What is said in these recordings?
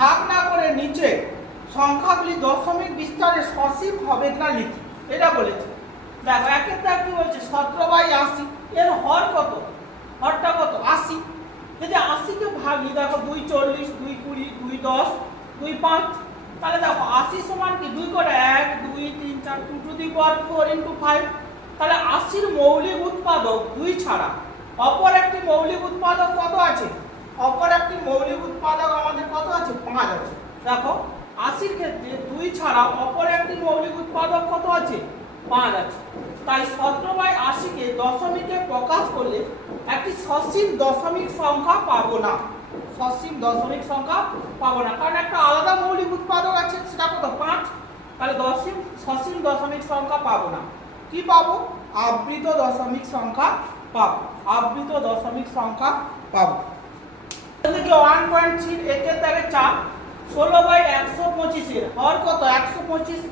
ভাগ না করে নিচে সংখ্যাগুলি দশমিক বিস্তারে সসীম হবে না লিখি, এটা বলেছে। দেখো একের দাগ কি বলছে 17/80, এর হর কত? হরটা কত? 80। যদি 80 কে ভাগি, দেখো 2 40, 2 20, 2 10, 2 5, তাহলে দেখো 80 সমান কি 2 করে 1 2 3 4 2 টু দি পাওয়ার 4 × 5। তাহলে 80 এর মৌলিক উৎপাদক 2 ছাড়া অপর একটি মৌলিক উৎপাদক কত আছে? অপর একটি মৌলিক উৎপাদক আমাদের কত আছে? 5 আছে। দেখো 80 এর ক্ষেত্রে 2 ছাড়া অপর একটি মৌলিক উৎপাদক কত আছে? 5 আছে। তাই 17/80 কে দশমিকে প্রকাশ করলে একটি সসীম দশমিক সংখ্যা পাবো না। সসীম দশমিক সংখ্যা পাবো না, কারণ একটা আলাদা মৌলিক উৎপাদক আছে, সেটা কত? 5। তাহলে সসীম দশমিক সংখ্যা পাবো না। কি পাবো? আবৃত দশমিক সংখ্যা পাবো। আবৃত দশমিক সংখ্যা পাবো। এদিকে 1.3 একের দাগে 4, 16/125 এর হর কত? 125।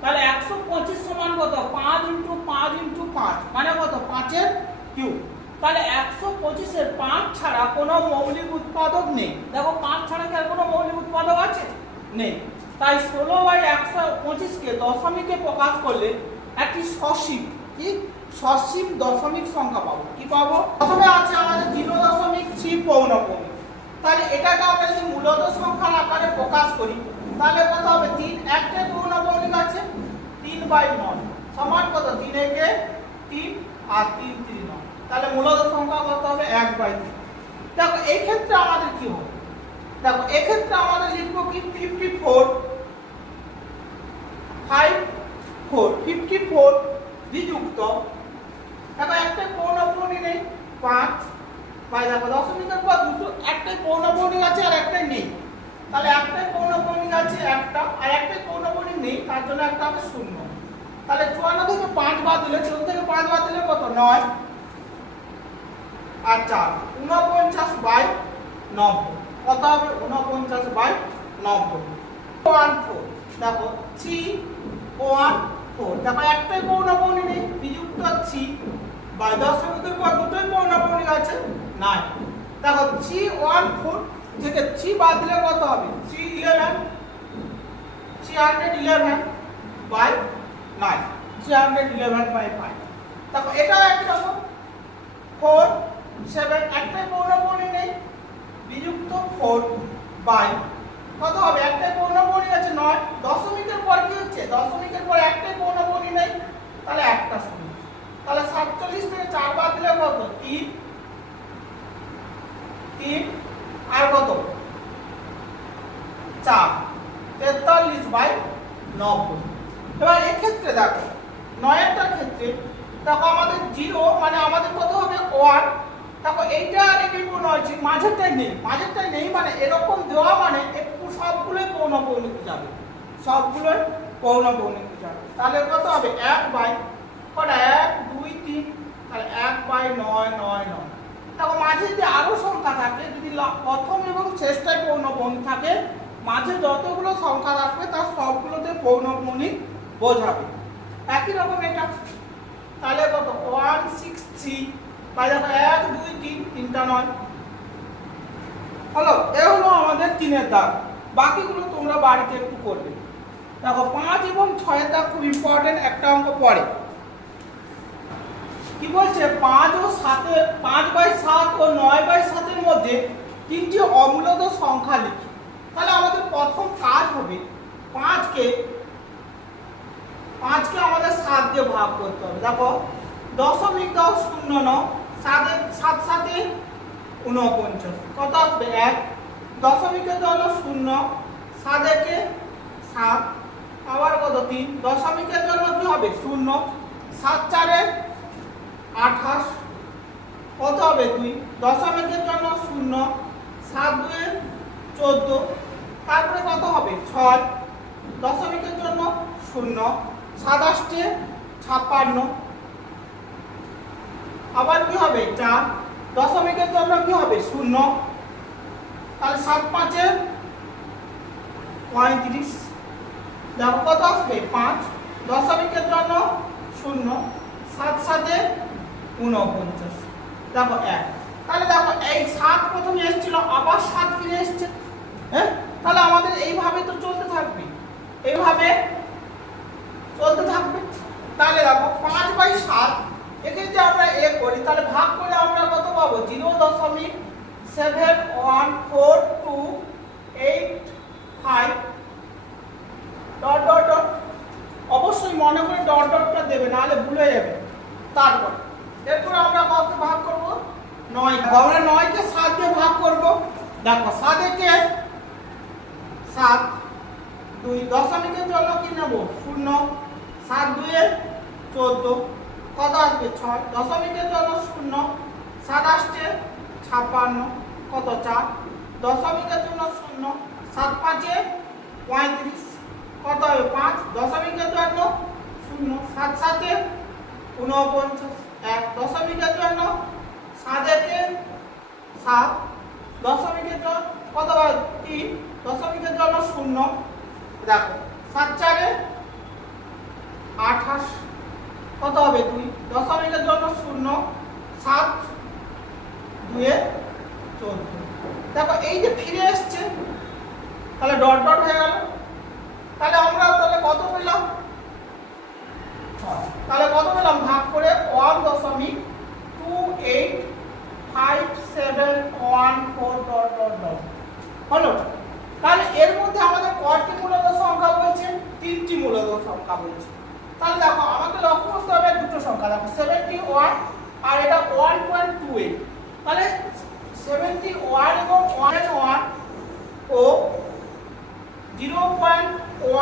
তাহলে 125 সমান কত? 5 × 5 × 5 মানে কত? 5 এর কিউব। তাহলে 125 এর 5 ছাড়া কোনো মৌলিক উৎপাদক নেই। দেখো 5 ছাড়া কি আর কোনো মৌলিক উৎপাদক আছে? নেই। তাই 16/125 কে দশমিকে প্রকাশ করলে একটি সসীম, কি সসীম দশমিক সংখ্যা পাবো। কি পাবো? প্রথমে আছে আমাদের 0.3 পৌনঃপুনিক। তাহলে এটাকে আমরা যদি মূলত সংখ্যার আকারে প্রকাশ করি তাহলে কত হবে? 3 একটাই পৌনঃপুনিক আছে, 3/9 সমান কত? 3 একে 3 আর 3 3 9। তাহলে মূলত সংখ্যা কত হবে? 1/3। দেখো এই ক্ষেত্রে আমাদের কি হবে? দেখো এই ক্ষেত্রে আমাদের লিখব কি 54 বিযুক্ত, দেখো একটা পৌনঃপুনিক নেই 5, ভাই দেখো দশমিকের পর দুটো, একটাই পৌনঃপুনিক আছে আর একটাই নেই। তাহলে একটাই পৌনঃপুনিক আছে একটা, আর একটাই পৌনঃপুনিক নেই, তার জন্য একটা হবে 0। তাহলে 54 থেকে 5 বাদ দিলে, 14 থেকে 5 বাদ দিলে কত? 9 আর 4 49/90 কত হবে? 49/90। 14 দেখো 314, দেখো একটাই পৌনঃপুনিক নেই বিযুক্ত 3, বাই দশমিকের পর দুটোই পৌনঃপুনিক আছে 9। দেখো 314 থেকে 3 বাদ দিলে কত হবে? 311 311/9 311/5। দেখো এটাও একই রকম 4 7, একটাই পৌনঃপুনিক নেই বিযুক্ত 4 বাই কত হবে? একটাই পৌনঃপুনিক আছে 9, দশমিকের পর কি হচ্ছে? দশমিকের পর একটাই পৌনঃপুনিক নেই, তাহলে একটা 0। তাহলে 47 থেকে 4 বাদ দিলে কত? 3 আর কত? 4 43/90। এবার এই ক্ষেত্রে দেখো 9এরটার ক্ষেত্রে দেখো আমাদের 0 মানে আমাদের কত হবে? 1। দেখো এইটা আর এই মাঝেরটাই নেই মানে এরকম দেওয়া মানে একটু সবগুলোই পৌনঃপুনিক যাবে, সবগুলোই পৌনঃপুনিক যাবে। তাহলে কত হবে? 1/, কটা? 1 2 3, তাহলে 1/999। দেখো মাঝে যদি আরো সংখ্যা থাকে, যদি প্রথম এবং শেষটায় পৌনঃপুনিক থাকে, মাঝে যতগুলো সংখ্যা থাকবে তার সবগুলোতে পৌনঃপুনিক বোঝাবে। একই রকম এটা, তাহলে কত? 163 বাই দেখো 1 2 3 তিনটা 9 হলো। এ হলো আমাদের 3-এর দাগ। বাকিগুলো তোমরা বাড়িতে একটু করবে। দেখো 5 এবং 6-এর দাগ খুব ইম্পর্টেন্ট একটা অঙ্ক পড়ে। কি বলছে? 5/7 ও 9/7 এর মধ্যে 3টি অমূলত সংখ্যা লিখি। তাহলে আমাদের প্রথম কাজ হবে 5কে আমাদের 7 দিয়ে ভাগ করতে হবে। দেখো 0.09 7 7 49 কত আসবে? 1। দশমিকের জন্য 0, 7 একে 7, আবার কত? 3। দশমিকের জন্য কি হবে? 0, 7 4 28 কত হবে? 2। দশমিকের জন্য 0, 7 2 14, তারপরে কত হবে? 6। দশমিকের জন্য 0, 7 8 56, আবার কি হবে? 4। দশমিকের জন্য কি হবে? 0, তাহলে 7 5 35, দেখো কত আসবে? 5। দশমিকের জন্য 0, 7 7 49, দেখো 1। তাহলে দেখো এই 7 প্রথমে এসেছিল, আবার 7 ফিরে এসেছে। হ্যাঁ, তাহলে আমাদের আমাদের এইভাবে তো চলতে থাকবে, এইভাবে চলতে থাকবে। তাহলে দেখো 5/7 একে যদি আমরা এ করি তাহলে ভাগ করে আমরা কত পাবো? 0.71428 ডট ডট ডট। অবশ্যই মনে করে ডট ডটটা দেবে, নাহলে ভুলে যাবে। তারপর এরপর আমরা কত ভাগ করব? 9। আমরা 9 কে 7 দিয়ে ভাগ করব। দেখো 7 একে 7, 2 দশমিকের জন্য কি নেব? 0। 7 2 14, কত আসবে? 6। দশমিকের জন্য 0, 7 আসছে 56, কত? 4। দশমিকের জন্য 0, 7 5 35, কত হবে? 5। দশমিকের জন্য 0, 7 7 49, 1। দশমিকের জন্য 7 1 7, দশমিকের জন্য কত হবে? 3। দশমিকের জন্য 0, দেখো 7 4 28, কত হবে? 2। দশমিকের জন্য 0, 7 2 14। দেখো এই যে ফিরে আসছে, তাহলে ডট ডট হয়ে গেল। তাহলে আমরা তাহলে কত পেলাম? তাহলে কত পেলাম? ভাগ করে 1.285714 ডট ডট ডট হলো। তাহলে এর মধ্যে আমাদের কয়টি মূলদ সংখ্যা বলছে? 3টি মূলদ সংখ্যা বলছে। তাহলে দেখো আমাকে লক্ষ্য করতে হবে দুটো সংখ্যা, দেখো 71 আর এটা 1.28। তাহলে 71 এবং 1 ও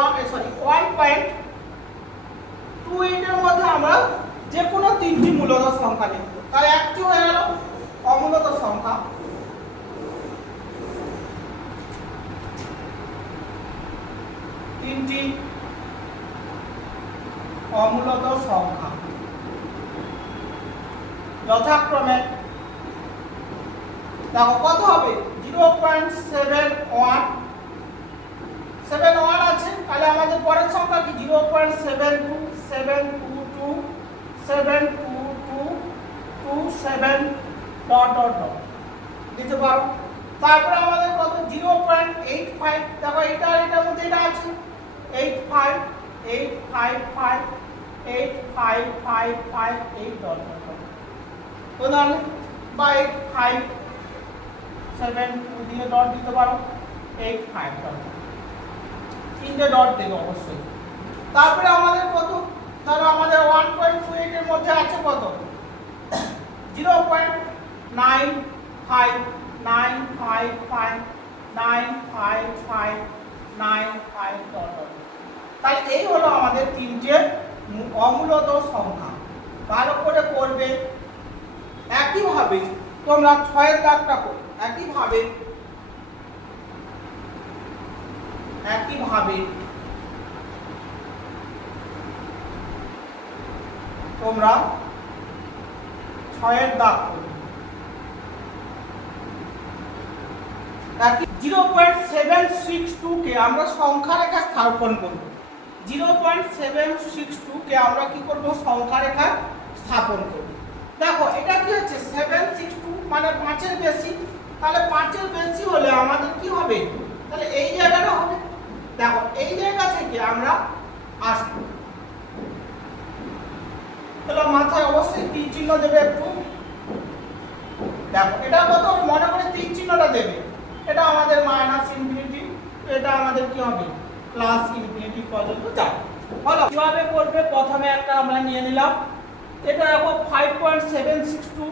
1.28 এর মধ্যে আমরা যে কোনো 3টি মূলদ সংখ্যা লিখব। তাহলে একটি হয়ে গেল অমূলদ সংখ্যা, তিনটি অমূলদ সংখ্যা যথাক্রমে দেখো কত হবে? 0.71 আছে। তাহলে আমাদের পরের সংখ্যা কি? 0.72 722 722 27 ডট ডট ডট দিতে পারো। তারপরে আমাদের কত? 0.85। দেখো এটার মধ্যে এটা আছে 85 855 85558 ডট ডট ডট। উদাহরণ বা 8572 দিয়ে ডট দিতে পারো, 85 ডট। 3টে ডট দেবে অবশ্যই। তারপরে আমাদের কত? ধরো আমাদের 1.28 এর মধ্যে আছে কত? 0.9559595 ডট ডট। তাহলে এই হলো আমাদের 3টে অমূলদ সংখ্যা। ভালো করে করবে। একইভাবে তোমরা 6 এর দাগটা করো। একইভাবে তোমরা 6 এর দাগ করবে। 0.762 কে আমরা সংখ্যা রেখা স্থাপন করব। 0.762 কে আমরা কি করব? সংখ্যা রেখা স্থাপন করব। দেখো এটা কি হচ্ছে? 762 মানে 5 এর বেশি। তাহলে 5 এর বেশি হলে আমাদের কি হবে? তাহলে এই জায়গাটা হবে। দেখো এই জায়গা থেকে আমরা আসব। তাহলে মাথায় অবশ্যই তীর চিহ্ন দেবে একটু। দেখো এটা কত? মনে করে তীর চিহ্নটা দেবে। এটা আমাদের -ইনফিনিটি, এটা আমাদের কি হবে? +ইনফিনিটি পর্যন্ত যাবে। হলো কিভাবে করবে? প্রথমে একটা আমরা নিয়ে নিলাম, এটা দেখো 5.762।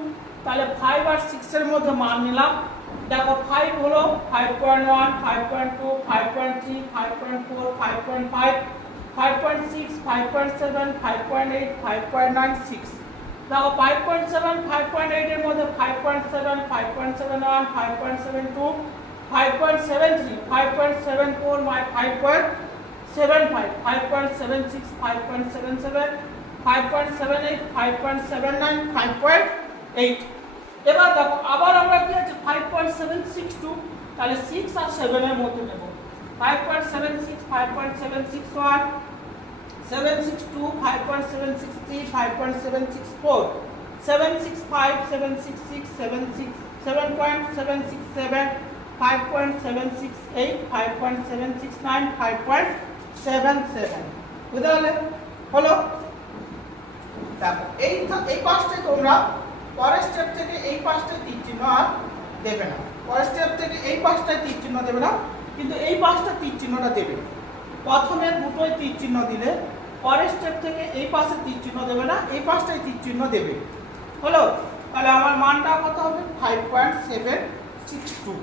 তাহলে 5 আর 6 এর মধ্যে মান নিলাম। দেখো 5 হলো 5.1 5.2 5.3 5.4 5.5 5.6 5.7 5.8 5.9 6। দেখো 5.7 5.8 এর মধ্যে 5.7 5.71 5.72 5.73 5.74 5.75 5.76 5.77 5.78 5.79 5.8। এবার দেখো আবার আমরা কি আছে? 5.762। তাহলে 6 আর 7 এর মধ্যে নেব। 5.76 5.761 762 5.763 5.764 765 766 7.767 5.768, 5.769, 5.77 বুঝতে পারলে? হলো। দেখো এই পাশে তোমরা পরের স্টেপ থেকে এই পাশটায় তীর চিহ্ন আর দেবে না, পরের স্টেপ থেকে এই পাশটায় তীর চিহ্ন দেবে না, কিন্তু এই পাশটা তীর চিহ্নটা দেবে। প্রথমে দুটোই তীর চিহ্ন দিলে পরের স্টেপ থেকে এই পাশে তীর চিহ্ন দেবে না, এই পাশটায় তীর চিহ্ন দেবে। হলো? তাহলে আমার মানটা কত হবে? 5.762।